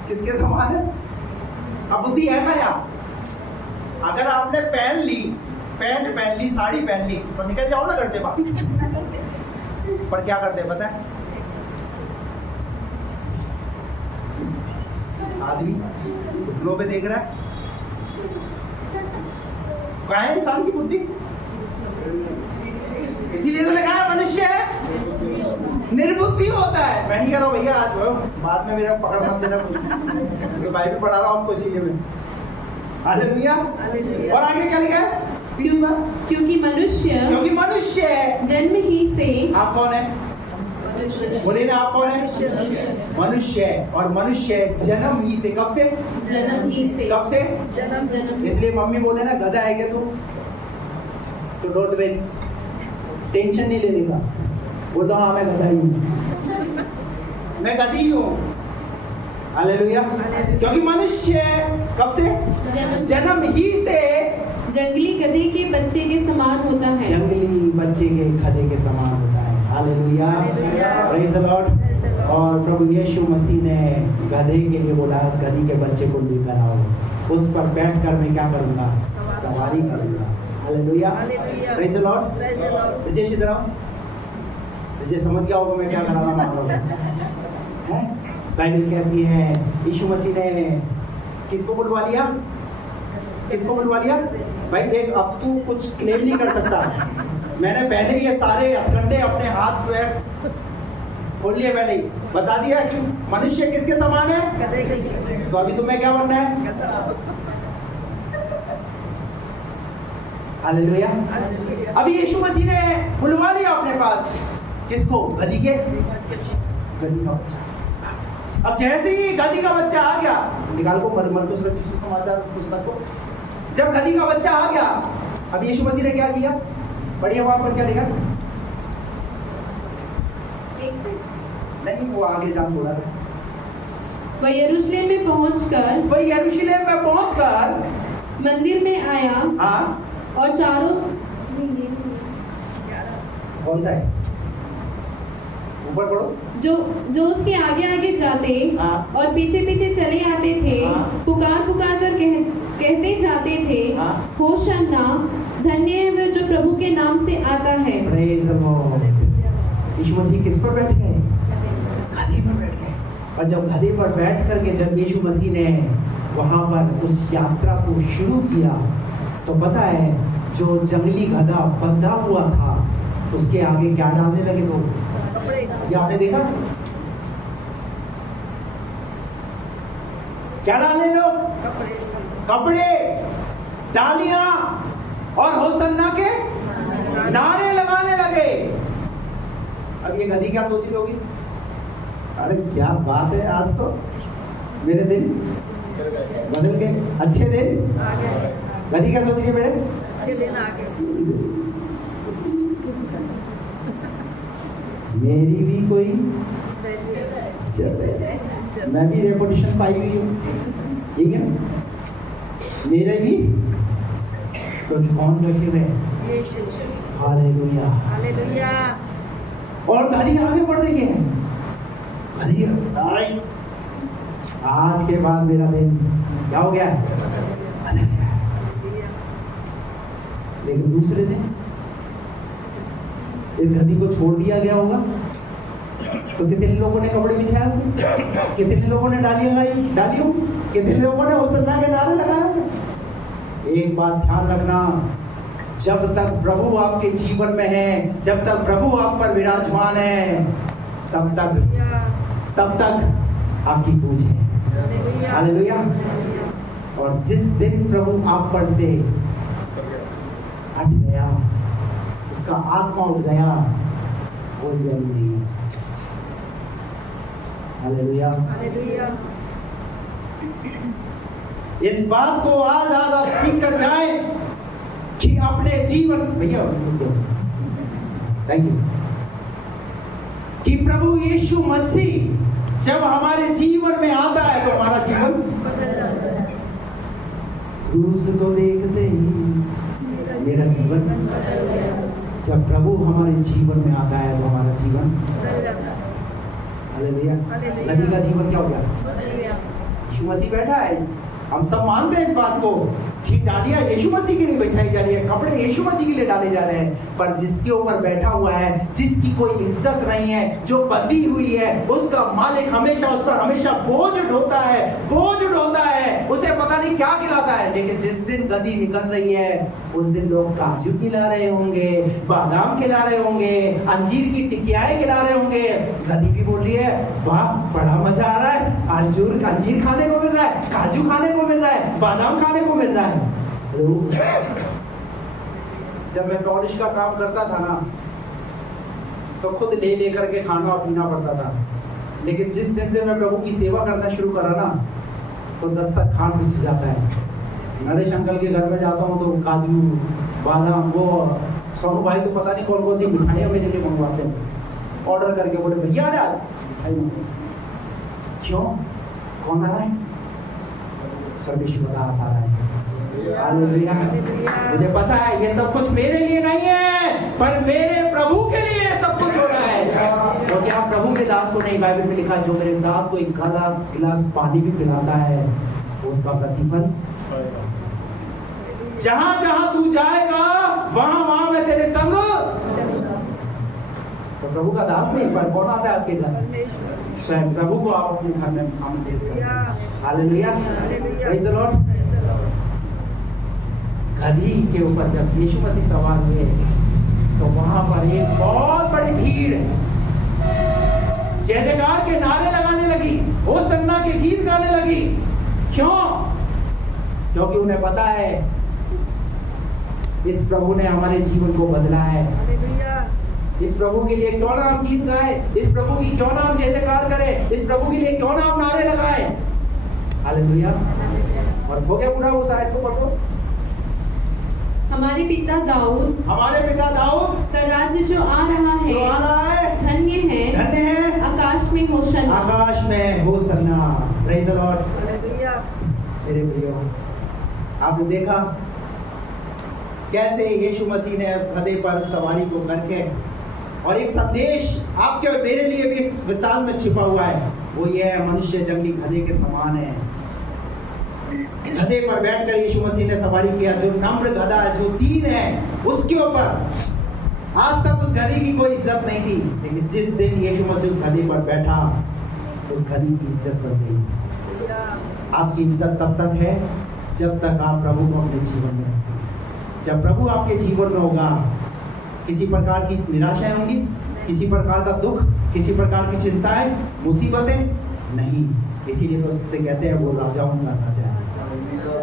किसके समान है? अब बुद्धि है ना यार? अगर आपने पहन ली, पैंट पहन ली, साड़ी पहन ली, तो निकल जाओ ना घर से बाहर। पर क्या करते हैं पता है? आदमी घुटनों पे देख रहा है। कहाँ है इंसान की बुद्धि? इसीलिए तो लिखा है मनुष्य निर्बुद्धि होता है। मैं नहीं कह रहा हूँ भैया आज बाद में मेरा पकड़ मत देना, मैं बाइबल पढ़ा रहा हूँ आपको इसीलिए मैं। हालेलुया। और आगे क्या लिखा है? क्योंकि मनुष्य जन्म ही से। आप कौन है? बोलिए ना, आप कौन है? मनुष्य। और मनुष्य जन्म ही से। कब से? जन्म ही से। कब से? जन्म। इसलिए मम्मी बोले ना गधा है क्या तू, तो डोंट वेरी, टेंशन नहीं लेने का। बोलता हाँ मैं गधा ही हूँ, मैं गधी हूँ। हालेलुया। क्योंकि मनुष्य कब से? जन्म ही से जंगली गधे के बच्चे के समान होता है। जंगली बच्चे के गधे के समान होता है। Hallelujah, praise the Lord. और प्रभु यीशु मसीह ने गधे के लिए बोला, इस गधी के बच्चे को लेकर आओ, उस पर बैठकर मैं क्या करूंगा? सवारी करूंगा। Hallelujah, praise the lord. Vijay इधर आओ। विजय समझ गया होगा मैं क्या कर रहा हूँ। हैं? बाइबल कहती है यीशु मसीह ने किसको बुलवा लिया? किसको बुलवा लिया? भाई देख, अब तू कुछ क्लेम नहीं कर सकता। मैंने पहले ये सारे हथकंडे अपने हाथ जो है खोल लिए, मैंने बता दिया कि मनुष्य किसके समान है? तो अभी तुम्हें क्या बनना है? हालेलुया। अभी यीशु मसीह ने बुलवा लिया अपने पास किसको? गधी का बच्चा। अब जैसे ही गधी का बच्चा आ गया, निकाल को मरकुस रचित सुसमाचार पुस्तक को, जब गधी का बच्चा आ गया, अब यीशु मसीह ने क्या किया? बढ़िया, वहां पर क्या लिखा? नहीं, वो आगे जान थोड़ा। वह यरूशलेम में पहुंचकर मंदिर में आया। हाँ, और चारों कौन सा है? ऊपर पढ़ो। जो उसके आगे आगे जाते हाँ। और पीछे पीछे चले आते थे। हाँ। पुकार कर कहते जाते थे, हाँ। होशन्ना, धन्य है वह जो प्रभु के नाम से आता है। Praise the lord. Yeshu Masih किस पर बैठ गए? गधे पर बैठ गए। और जब गधे पर बैठ करके जब यीशु मसीह ने वहां पर उस यात्रा को शुरू किया, तो पता है जो जंगली गधा बंधा हुआ था उसके आगे क्या डालने लगे लोग? ये आपने देखा? क्या डालने लोग? कपड़े, डालियां और होसन्ना के नारे लगाने लगे। अब ये गधी क्या सोच रही होगी? अरे क्या बात है, आज तो मेरे दिन बदल गए, अच्छे दिन। गधी क्या सोच रही है? मेरे अच्छे दिन आ गए। मेरी भी कोई मैं भी रेपुटेशन पाई हुई हूँ, ठीक है? मेरे भी तो कौन बैठे हुए? Hallelujah, hallelujah. और घड़ी आगे बढ़ रही है। घड़ी आज के बाद मेरा दिन क्या हो गया? लेकिन दूसरे दिन इस घड़ी को छोड़ दिया गया होगा तो कितने लोगों ने कपड़े बिछाए होंगे? कितने लोगों ने डालियां डाली होंगी? कितने लोगों ने होसन्ना के नारे लगाए होंगे? एक बात ध्यान रखना, जब तक प्रभु आपके जीवन में है, जब तक प्रभु आप पर विराजमान है, तब तक आपकी पूज है। हालेलुया। और जिस दिन प्रभु आप पर से हट गया, उसका आत्मा उठ गया, वो जल्दी। हालेलुया। इस बात को आज आप सीख कर जाएं कि अपने जीवन, भैया थैंक यू, कि प्रभु यीशु मसीह जब हमारे जीवन में आता है तो हमारा जीवन बदल जाता है। क्रूस को देखते ही मेरा जीवन बदल गया। जब प्रभु हमारे जीवन में आता है तो हमारा जीवन बदल जाता है। हालेलुया। गधी का जीवन क्या हो गया? यीशु मसीह बैठा है, हम सब मानते हैं इस बात को, ठीक डालियां यीशु मसीह के लिए बिछाई जा रही है, कपड़े यीशु मसीह के लिए डाले जा रहे हैं, पर जिसके ऊपर बैठा हुआ है, जिसकी कोई इज्जत नहीं है, जो बंधी हुई है, उसका मालिक हमेशा उस पर हमेशा बोझ ढोता है, उसे पता नहीं क्या खिलाता है। लेकिन जिस दिन गधी निकल रही है उस दिन लोग काजू खिला रहे होंगे, बादाम खिला रहे होंगे, अंजीर की टिकियाएं खिला रहे होंगे। गधी भी बोल रही है, वाह बड़ा मजा आ रहा है, अंजीर खाने को मिल रहा है, काजू खाने को मिल रहा है, बादाम खाने को मिल रहा है। जब मैं पॉलिश का काम करता था ना, तो खुद ले लेकर के खाना पीना पड़ता था। लेकिन जिस दिन से मैं प्रभु की सेवा करना शुरू करा ना, तो दस्तरखान बिछ जाता है। नरेश अंकल के घर में जाता हूँ तो काजू बादाम, वो सोनू भाई तो पता नहीं कौन कौन सी मिठाइयाँ मेरे लिए मंगवाते हैं, ऑर्डर करके बोले भैया आ आज मिठाई मंगवाओ। क्यों? कौन आ रहा है? परमेश्वर दास आ रहा है। हालेलुया। मुझे पता है ये सब कुछ मेरे लिए नहीं है, पर मेरे प्रभु के लिए सब कुछ हो रहा है। क्योंकि आप प्रभु के दास को नहीं, बाइबल में लिखा जो मेरे दास को एक गिलास पानी भी पिलाता है वो उसका प्रतिफल। जहां जहां तू जाएगा वहां मैं तेरे संग। तो प्रभु का दास नहीं, पर कौन आता है आपके घर? स्वयं प्रभु को आप अपने घर में आमंत्रित करते हैं। Hallelujah, praise the Lord. गधी के ऊपर जब यीशु मसीह सवार हुए तो वहां पर एक बहुत बड़ी भीड़ जय जयकार के नारे लगाने लगी, होसन्ना के गीत गाने लगी। क्यों? क्योंकि उन्हें पता है इस प्रभु ने हमारे जीवन को बदला है। इस प्रभु के लिए क्यों ना हम गीत गाए, इस प्रभु की क्यों ना हम जय जयकार करें, इस प्रभु के लिए क्यों ना हम नारे लगाए। हालेलुया। और हो गया पूरा, उस आयत को पढ़ो। हमारे पिता दाऊद का राज्य जो आ रहा है धन्य है आकाश में होसन्ना। Praise the Lord. मेरे प्रियो, आपने देखा कैसे यीशु मसीह ने उस गधे पर सवारी को करके, और एक संदेश आपके और मेरे लिए भी इस विताल में छिपा हुआ है। वो ये है, मनुष्य जंगली गधे के समान है। गधे पर बैठकर यीशु मसीह ने सवारी किया। जो नम्र गधा, जो दीन है, उसके ऊपर आज तक उस गधे की कोई इज्जत नहीं थी। लेकिन जिस दिन यीशु मसीह उस गधे पर बैठा, उस गधे की इज्जत बढ़ गई। आपकी इज्जत तब तक है जब तक आप प्रभु को अपने जीवन में रखें। जब प्रभु आपके जीवन में होगा, किसी प्रकार की निराशाएं होंगी, किसी प्रकार का दुख, किसी प्रकार की चिंताएं, मुसीबतें नहीं। इसीलिए तो उससे कहते हैं वो राजाओं का राजा है।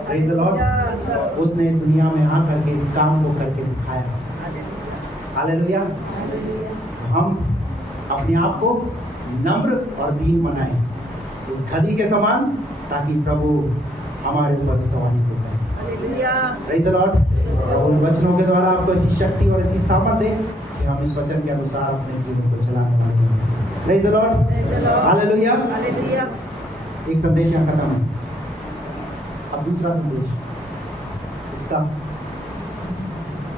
Praise the Lord. उसने इस दुनिया में आकर के इस काम को करके दिखाया। हालेलुया। हम अपने आप को नम्र और दीन बनाएं उस गधी के समान, ताकि प्रभु हमारे ऊपर सवारी को करे। Praise the Lord. और उन वचनों के द्वारा आपको ऐसी शक्ति और ऐसी सामर्थ दे कि हम इस वचन के अनुसार अपने जीवन को चलाने वाले बन सकें। Praise the Lord. हालेलुया। एक संदेश यहाँ खत्म है। अब दूसरा संदेश इसका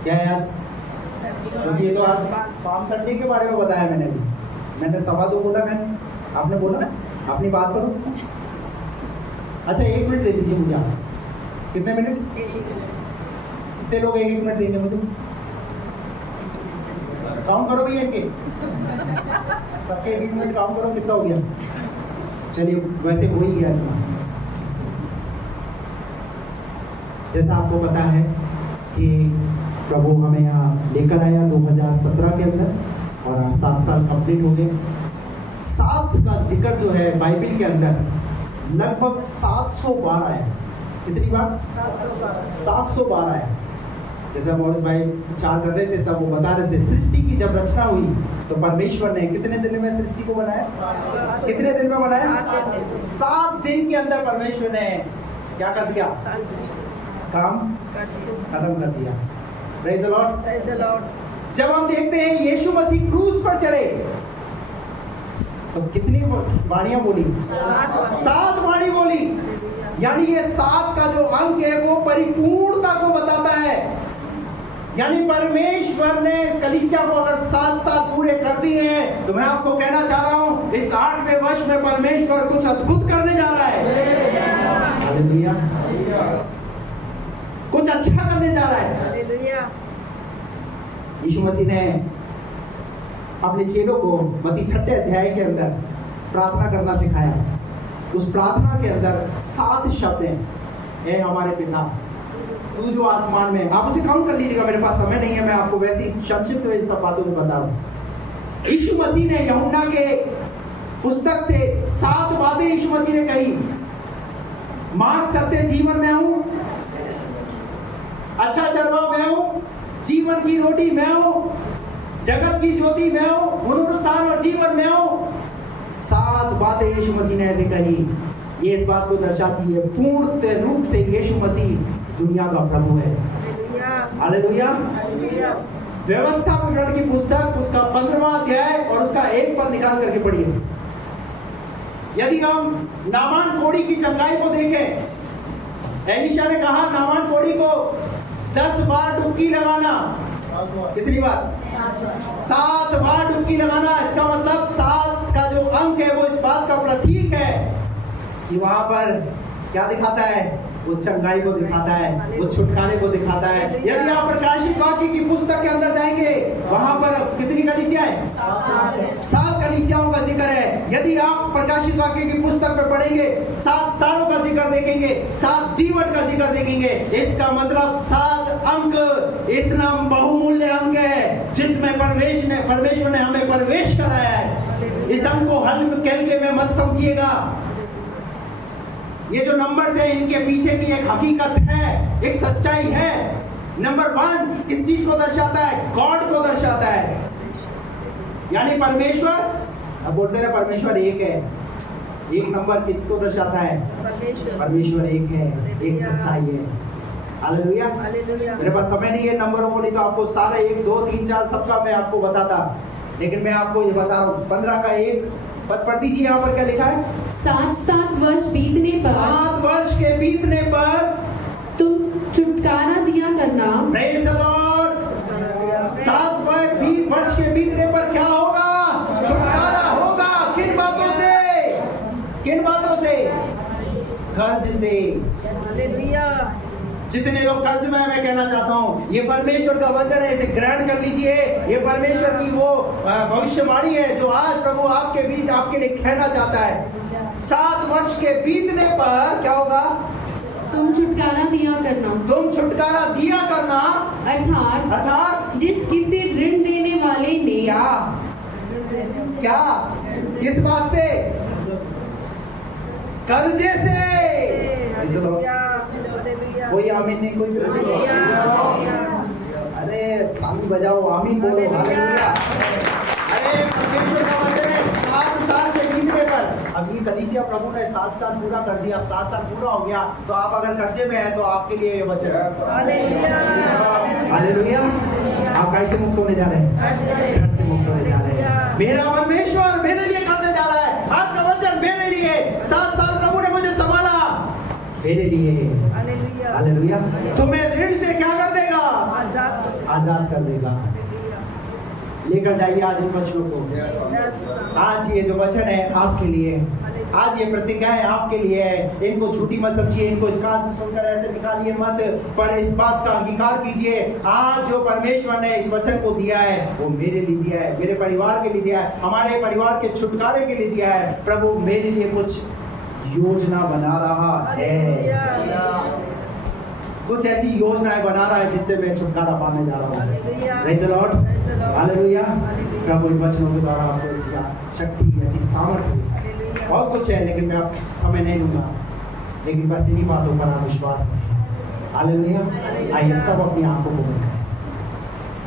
क्या है आज? क्योंकि ये तो आज पाम संडे के बारे में बताया मैंने सवा दो बोला, आपने बोला ना अपनी बात करो। अच्छा 1 मिनट दे दीजिए मुझे आप। कितने मिनट? कितने लोग 1 मिनट देंगे मुझे? काउंट करो भैया इनके सबके 1 मिनट काउंट करो, कितना हो गया? चलिए वैसे हो ही गया इतना। जैसा आपको पता है कि प्रभु हमें यहाँ लेकर आया 2017 के अंदर, और आज 7 साल कंप्लीट हो गए। 7 का जिक्र जो है बाइबल के अंदर लगभग 712 है। कितनी बार? 712 है। जैसे मौलिक भाई विचार कर रहे थे तब वो बता रहे थे, सृष्टि की जब रचना हुई तो परमेश्वर ने कितने दिन में सृष्टि को बनाया? कितने दिन में बनाया? 7 दिन के अंदर परमेश्वर ने क्या कर दिया? काम खत्म कर दिया। Praise the Lord. जब हम देखते हैं यीशु मसीह क्रूस पर चढ़े तो कितनी वाणियां बोली? 7 वाणी बोली। यानी ये 7 का जो अंक है वो परिपूर्णता को बताता है। यानी परमेश्वर ने इस कलीसिया को अगर 7 साल पूरे कर दिए हैं, तो मैं आपको कहना चाह रहा हूं इस 8वें वर्ष में परमेश्वर कुछ अद्भुत करने जा रहा है। हालेलुया। कुछ अच्छा करने जा रहा है। हालेलुया। यीशु मसीह ने अपने चेलों को मत्ती 6 अध्याय के अंदर प्रार्थना करना सिखाया। उस प्रार्थना के अंदर 7 शब्द हैं। हे हमारे पिता तू जो आसमान में, आप उसे काउंट कर लीजिएगा, मेरे पास समय नहीं है, मैं आपको वैसे ही संक्षिप्त में इन सब बातों को बता रहा हूं। यीशु मसीह ने यूहन्ना के पुस्तक से 7 बातें यीशु मसीह ने कही। मार्ग सत्य जीवन में हूं, अच्छा चरवाहा मैं हूं, जीवन की रोटी मैं हूं, जगत की ज्योति मैं हूं, पुनरुत्थान और जीवन मैं हूं। 7 बातें यीशु मसीह ने ऐसे कही। ये इस बात को दर्शाती है पूर्ण रूप से यीशु मसीह दुनिया का प्रभु है। हालेलुया। व्यवस्था विवरण की पुस्तक उसका 15वां अध्याय और उसका 1 पद निकाल करके पढ़िए। यदि हम नामान कोढ़ी की चंगाई को देखें, एलीशा ने कहा नामान कोढ़ी को 10 बार डुबकी लगाना। कितनी बार? 7 बार डुबकी लगाना। इसका मतलब 7 का जो अंक है वो इस बात का प्रतीक है कि वहां पर क्या दिखाता है? वो चंगाई को दिखाता है, वो छुटकारे को दिखाता है। यदि आप प्रकाशित वाक्य की पुस्तक के अंदर जाएंगे, वहां पर कितनी कलीसियाएं? 7 कलीसियाओं का जिक्र है। यदि आप प्रकाशित वाक्य की पुस्तक में पढ़ेंगे, 7 तारों का जिक्र देखेंगे, 7 दीवट का जिक्र देखेंगे। इसका मतलब 7 अंक इतना बहुमूल्य अंक है जिसमें परमेश्वर ने हमें प्रवेश कराया है। इस अंक को हल्के में मत समझिएगा। ये जो नंबर्स है इनके पीछे की एक हकीकत है, एक सच्चाई है। नंबर 1 किस चीज को दर्शाता है? गॉड को दर्शाता है, यानी परमेश्वर। अब बोलते हैं परमेश्वर एक है। 1 नंबर किसको दर्शाता है? परमेश्वर एक है, एक सच्चाई है। हालेलुया। मेरे पास समय नहीं है नंबरों को, नहीं तो आपको सारा 1 2 3 4 सबका मैं आपको बताता, लेकिन मैं आपको ये बता रहा हूँ। 15 का 1 पद पढ़ दीजिए। यहाँ पर क्या लिखा है? 7 वर्ष बीतने पर, 7 वर्ष के बीतने पर तुम छुटकारा दिया करना। Praise the Lord. 7 वर्ष के बीतने पर क्या होगा? छुटकारा होगा। किन बातों से? किन बातों से? कर्ज से। जितने लोग कर्ज में, मैं कहना चाहता हूं ये परमेश्वर का वचन है, इसे ग्रहण कर लीजिए। ये परमेश्वर की वो भविष्यवाणी है जो आज प्रभु आपके बीच आपके लिए कहना चाहता है। 7 वर्ष के बीतने पर क्या होगा? तुम छुटकारा दिया करना। तुम छुटकारा दिया करना, अर्थात जिस किसी ऋण देने वाले ने क्या किस बात से? कर्जे से। कोई आमीन नहीं, कोई अरे ताली बजाओ, आमीन बोलो। हालेलुया। अरे परमेश्वर का वचन है 7 साल के बीतने पर। अब ये कलीसिया प्रभु ने 7 साल पूरा कर दिया। अब 7 साल पूरा हो गया तो आप अगर कर्जे में हैं तो आपके लिए ये वचन है। हालेलुया। आप कैसे मुक्त होने जा रहे हैं? घर से मुक्त होने जा रहे हैं। मेरा परमेश्वर मेरे लिए करने जा रहा है। आज का वचन मेरे लिए। 7 साल प्रभु ने मुझे संभाला मेरे लिए। हालेलुया। तुम्हें ऋण से क्या कर देगा? आजाद कर देगा। लेकर जाइए आज इन वचनों को। आज ये जो वचन है आपके लिए, आज ये प्रतिज्ञा है आपके लिए है। इनको झूठी मत समझिए, इनको इस कान से सुनकर ऐसे निकालिए मत, पर इस बात का अंगीकार कीजिए। आज जो परमेश्वर ने इस वचन को दिया है वो मेरे लिए दिया है, मेरे परिवार के लिए दिया है, हमारे परिवार के छुटकारे के लिए दिया है। प्रभु मेरे लिए कुछ योजना बना रहा है, कुछ ऐसी योजनाएं बना रहा है जिससे मैं छुटकारा पाने जा रहा हूँ। Praise the Lord. हालेलुया। प्रभु इन वचनों के द्वारा आपको ऐसी शक्ति, ऐसी सामर्थ्य, बहुत कुछ है, लेकिन मैं आप समय नहीं लूंगा, लेकिन बस इन्हीं बातों पर आप विश्वास करें। हालेलुया। आइए सब अपनी आंखों को बंद करें।